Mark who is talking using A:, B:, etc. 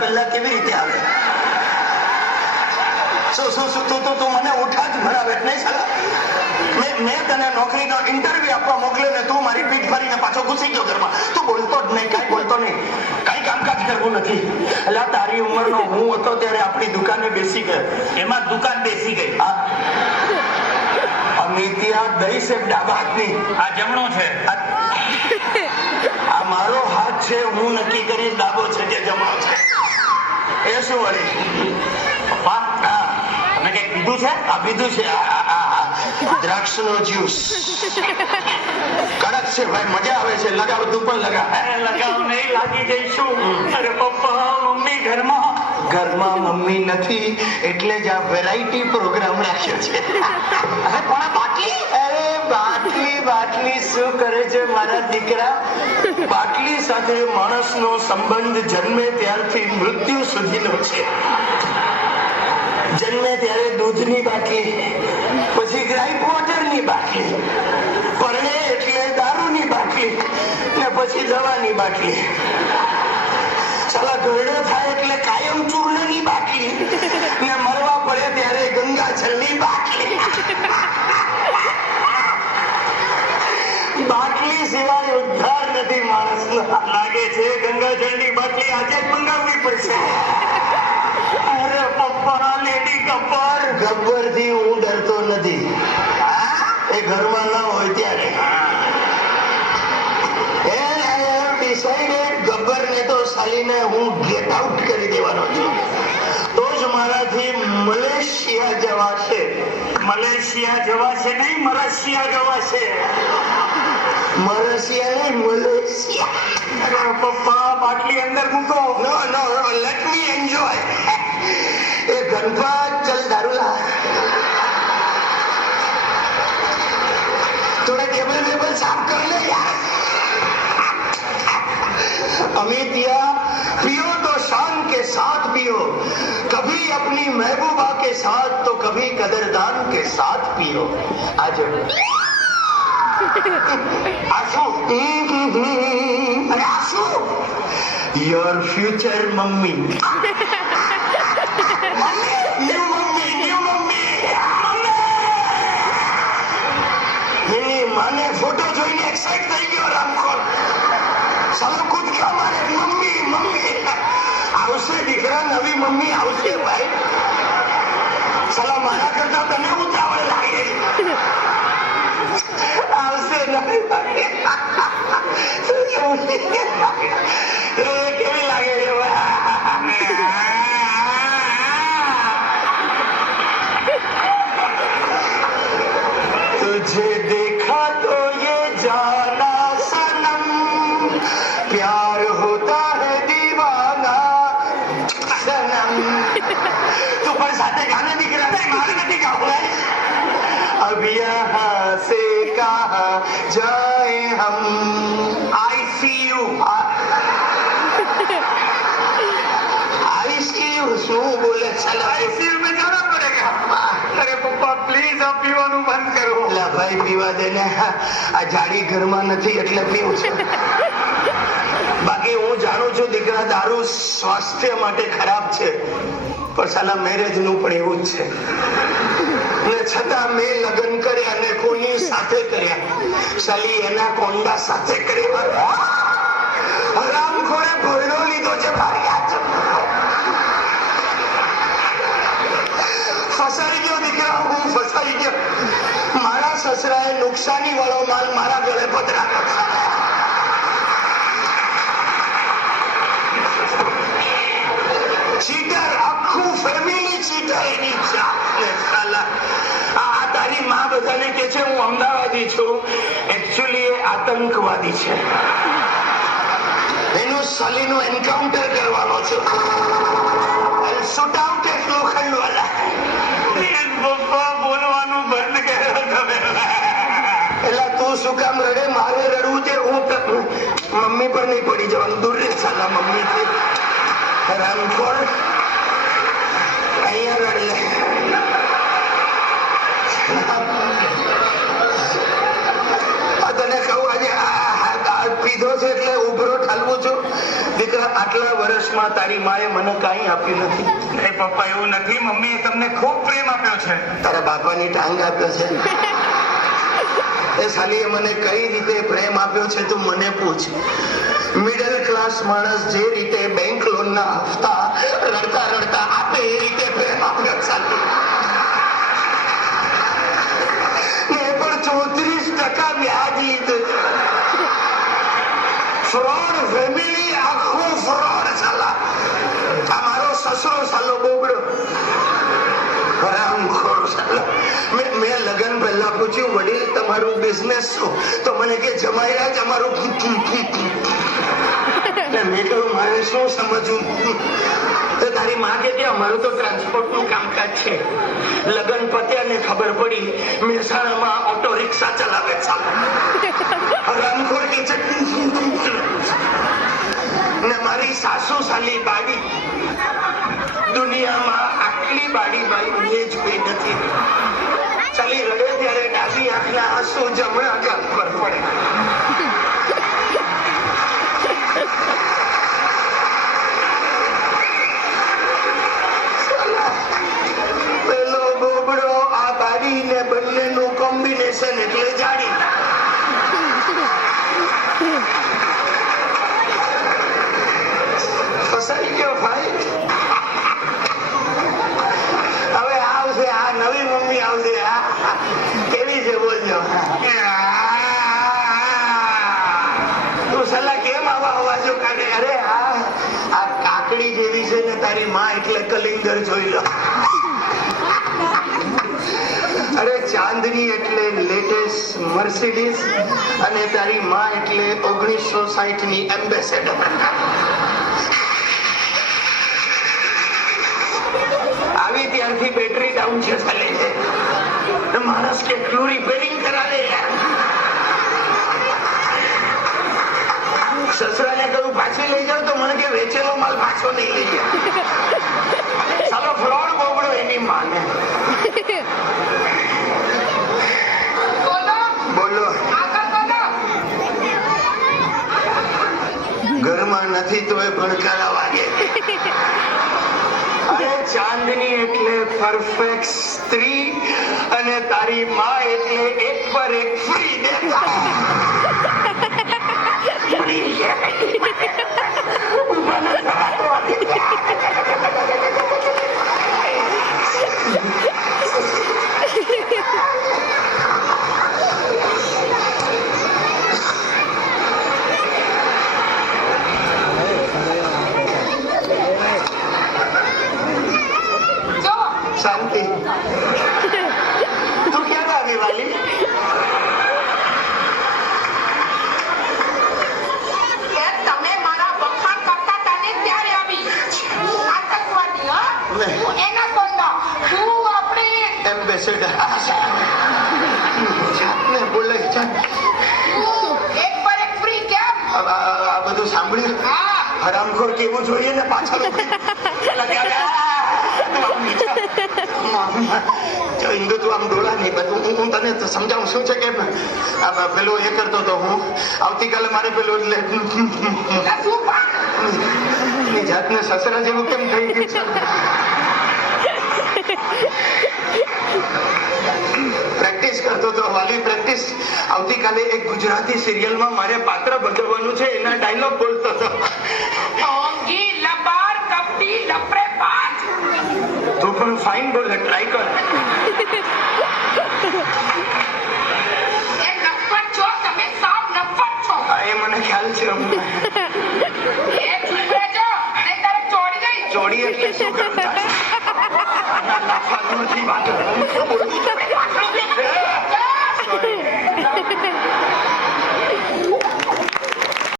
A: પહેલા કેવી રીતે આવે? શું શું શું તું તું તું મને ઉઠા જ ભરાવે નહીં સાલા. મેં મેં તને નોકરીનો ઇન્ટરવ્યુ આપવા મોકલ્યો ને તું મારી પીઠ ફરીને પાછો ઘૂસી ગયો ઘરમાં. તું બોલતો જ નહીં કાંઈ બોલતો નહીં. કાંઈ કામકાજ કરવું નથી. એટલે તારી ઉંમરનો હું હતો ત્યારે આપણી દુકાને બેસી ગયો.
B: એમાં દુકાન બેસી ગઈ.
A: આ દહીં છે ડાબા હાથની.
B: આ જમણો છે.
A: આ આ મારો હાથ છે હું નક્કી કરીશ ડાબો છે કે જમણો છે. એ શું વળી
B: તમે કંઈક પીધું છે?
A: આ પીધું છે. દ્રાક્ષ દ્રાક્ષનો જ્યુસ. કડક છે ભાઈ મજા આવે છે. લગાવ તું પણ
B: લગાવ. લગાવ નહીં લાગી જઈશું. અરે પપ્પા મમ્મી ઘરમાં?
A: ઘરમાં મમ્મી નથી એટલે જ આ વેરાયટી પ્રોગ્રામ રાખ્યો છે. અરે પણ આ બાટલી પછી ગ્રાઇપ વોટરની બાટલી, પરણે એટલે દારૂની બાટલી, ને પછી દવાની બાટલી. ચાલો ઘરડો થાય એટલે કાયમ ચૂર્ણની બાટલી. સિવાય ઉદ્ધાર નથી માણસ.
B: લાગે છે ગંગાજળની બાટલી આજે જ મંગાવવી પડશે. અરે પપ્પા લેડી ગબ્બર.
A: થી હું ડરતો નથી. એ ઘરમાં ના હોય ત્યારે. decided ગબ્બરને તો સાલીને હું ગેટ આઉટ કરી દેવાનો છું. તો જ મારાથી મલેશિયા જવાશે.
B: મલેશિયા જવાશે નહીં મલેશિયા જવાશે.
A: Malaysia नहीं Malaysia
B: पप्पा बाटली अंदर मुको no
A: no no let me enjoy ए गणपा चल दारू थोड़े टेबल वेबल साफ़ कर ले यार। अमित या पियो तो शान के साथ पियो। कभी अपनी महबूबा के साथ तो कभी कदरदान के साथ पियो। आज Ashu. Ashu. માને ફોટો જોઈને એક્સાઇટ થઈ ગયો રામખોર સાલું કૂદકા મારે મમ્મી મમ્મી. આવશે દીકરા નવી મમ્મી આવશે ભાઈ. સલામ મારા કરતા તને ઉતાવળ લાગે. આવશે નવી મમ્મી એ કેવી લાગે છે तुझे देखा तो ये जाना सनम प्यार होता है दीवाना सनम तू पण साथे गाणं निघणार नाही मला નથી ગાવું अब यहाँ से कहा जाए हम आई सी यू आई सी यू શું બોલે ચલા
B: આઈસીયુ में जाना पड़ेगा અરે પપ્પા પ્લીઝ આ પીવાનું બંધ કરો
A: લા ભાઈ પીવા દે ને આ જાડી ઘરમાં નથી એટલે પીવું છું બાકી હું જાણું છું દીકરા દારૂ સ્વાસ્થ્ય માટે ખરાબ છે પણ સાલા મેરેજ નું પણ એવું જ છે ને છતાં મેં લગ્ન કર્યા અને કોની સાથે કર્યા? સાલી, એના કોંડા સાથે કર્યા હરામ ખોરે ભરડો લીધો છે મારી હાથ ફસાઈ ગયો દીકરા, હું ફસાઈ ગયો. મારા સસરાએ નુકસાની વાળો માલ મારા ગળે પધરા. ચીટર, આખું ફેમિલી ચીટર એની માં બધાને કે છે હું અમદાવાદી છું. એકચ્યુઅલી એ આતંકવાદી છે. એનું સલીનું એન્કાઉન્ટર કરવાનો છે. શૂટ આઉટ એટલું ખલ્લું અલા
B: પ્લીઝ પપ્પા બોલવાનું બંધ કરો તમે.
A: એટલે તું શું કામ રડે? મારે રડવું છે. હું મમ્મી પર નહીં પડી જવાનું. દૂર રે સાલા મમ્મી. થી રામખોર. અહીંયા રડ આટલા વર્ષમાં તારી માએ મને કાંઈ આપ્યું નથી.
B: એ પપ્પા એવું નથી. મમ્મીએ તમને ખૂબ પ્રેમ આપ્યો છે.
A: તારા બાપાની ટાંગ આપ્યો છે. એ સાલીએ મને કઈ રીતે પ્રેમ આપ્યો છે તું મને પૂછ. મિડલ ક્લાસ માણસ જે રીતે બેંક લોનના હપ્તા રડતા રડતા આપે એ રીતે પ્રેમ આપ્યો સાલી એ પણ ચોત્રીસ ટકા વ્યાજ ફ્રોડ ફેમિલી ફ્રોડ સાલા આ મારો સસરો સાલો બોબડો હરામખોર સાલો. મેં મેં લગ્ન પહેલા પૂછ્યું વડીલ તમારું બિઝનેસ શું તો મને કે જમાઈરા જ અમારું મેં કહ્યું મારે શું સમજવું તો તારી માં કે અમારું તો ટ્રાન્સપોર્ટનું કામકાજ છે લગ્ન પત્યા ખબર પડી મહેસાણામાં ઓટો રિક્ષા ચલાવે ચાલો હરામખોર કે છે ને મારી સાસુ સાલી બાડી. દુનિયામાં આટલી બાડી બાઈ મેં જોઈ નથી. ચાલી રડે ત્યારે ડાબી આંખના આંસુ જમણા ગાલ પર પડે. એટલે જોઈ લો. અરે ચાંદની એટલે લેટેસ્ટ મર્સિડીઝ અને તારી માં એટલે ઓગણીસો સાઠની એમ્બેસેડર આવી ત્યારથી બેટરી ડાઉન છે ને માણસ કેટલું રિપેરિંગ કરાવે સસરાને કહ્યું પાછી લઈ જાવ તો મને કે વેચેલો માલ પાછો નહીં લઈ જાય એની માને બોલો. ઘરમાં નથી તો એ ભણકારા વાગે. અરે ચાંદની એટલે પરફેક્ટ સ્ત્રી અને તારી માં એટલે એક પર એક ફ્રી શાંતિ હરામખોર જોઈએ ને પાછળ. જો હું- હું એ કરતો તો હું આવતીકાલે મારે પેલો જાતને સસરા જેવું કેમ પ્રેક્ટિસ કરતો તો વાલી પ્રેક્ટિસ આવતીકાલે એક ગુજરાતી સિરિયલમાં મારે પાત્ર ભજવવાનું છે. એના ડાયલોગ બોલતો હતો.
C: કપટી, લપરેબાજ.
A: તું પણ ફાઇન બોલે ટ્રાય કર.